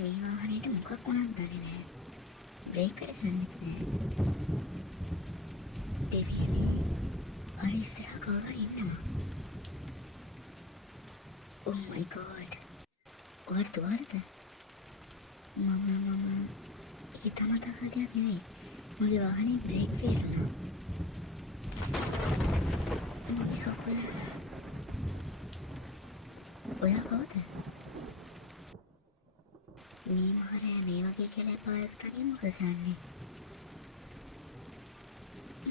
මේ වාහනේට මොකක් වුණාද දන්නේ නැහැ. බ්‍රේක් වැඩ කරන්නෙත් නැහැ. දෙවියනේ අර ඉස්සරහ කවුරු හරි ඉන්නවා. Oh my god. ඔයාලද? මම හිතමතා දෙයක් නෙවෙයි. මගේ වාහනේ බ්‍රේක් ෆේල් වුණා. මගේ කකුල. ඔයා කවුද? මේ මහරෑ මේ වගේ කියලා පාරක් තනියම මොකද කරන්නේ?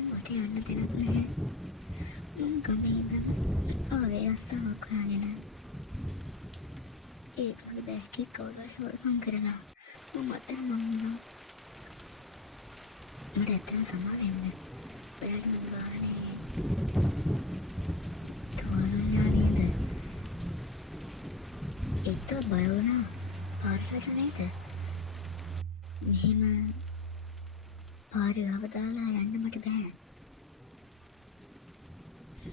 මට යන්න දෙයක් නැහැ. මම ගමේ ඉඳන් ආවේ අස්සාවක් හොයාගෙන. ඒත් මගේ බෑග් එක කවුරු හරි හොරකම් කරලා මම අතන වුණා. මට ඇත්තටම සමා වෙන්න. ඔයාලා මගේ වාහනේ තෝරනවා නේද? ඒත් බය වුණා. පාරට නේද? මෙහෙම පාරේ අවදාලා යන්න මට බෑ.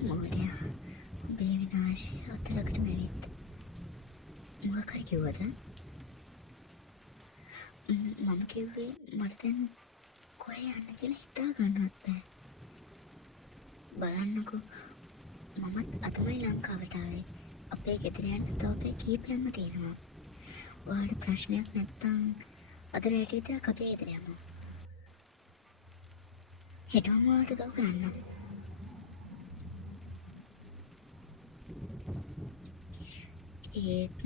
මොකටද? මේ විනාශය අතලකට මෙරිත්. මොකක් හරි කිව්වද? මම කිව්වේ මට දැන් කොහේ යන්න කියලා හිතා ගන්නවත් බෑ. බලන්නකෝ මමත් අතමයි ලංකාවට ආවේ. අපේ ගෙදර යන්න තව කීපයක්ම තියෙනවා. ඔයාලට ප්‍රශ්නයක් නැත්තම් අද රැට විතරක් අපේ ගෙදර යමු. හෙටම ඔයාලට උදව් කරන්නම්. ඒත්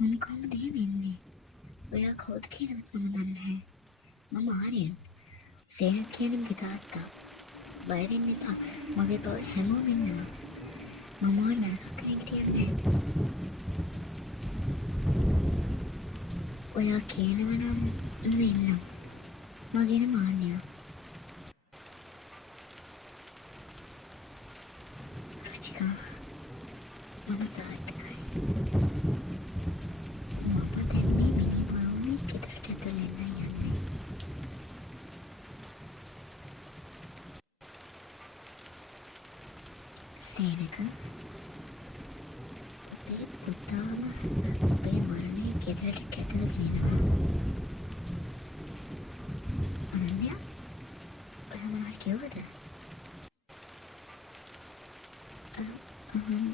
මම කොහොමද එහෙම එන්නේ? ඔයා කවුද කියලාවත් මම දන්නේ නැහැ. මම ආර්යන්. සේනත් කියන්නේ මගේ තාත්තා. බය වෙන්න එපා. මගේ පවුල් හැමෝම ඉන්නවා. මම ඕන නරක කෙනෙක් තියන්නේ නැහැ. ඔයා කියනවා නම් මම ඉන්නම්. මගේ නම ආන්‍යා. රුචිකා මම සාර්ථකයි. මම දැන් මේ මිනි මරුනේ ගෙදරට ඇතුල් වෙන්න යන්නේ. සේනක අපේ පුතාව අපේ මරණය ගෙදරට ඇතුළගෙන එනවා. අනන්‍යා ඔයා මොනවද කිව්වද? මම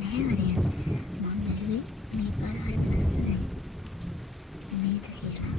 නැහැ ආර්යන්. මම බැලුවේ මේ පාර හරිම ලස්සනයි නේද කියලා.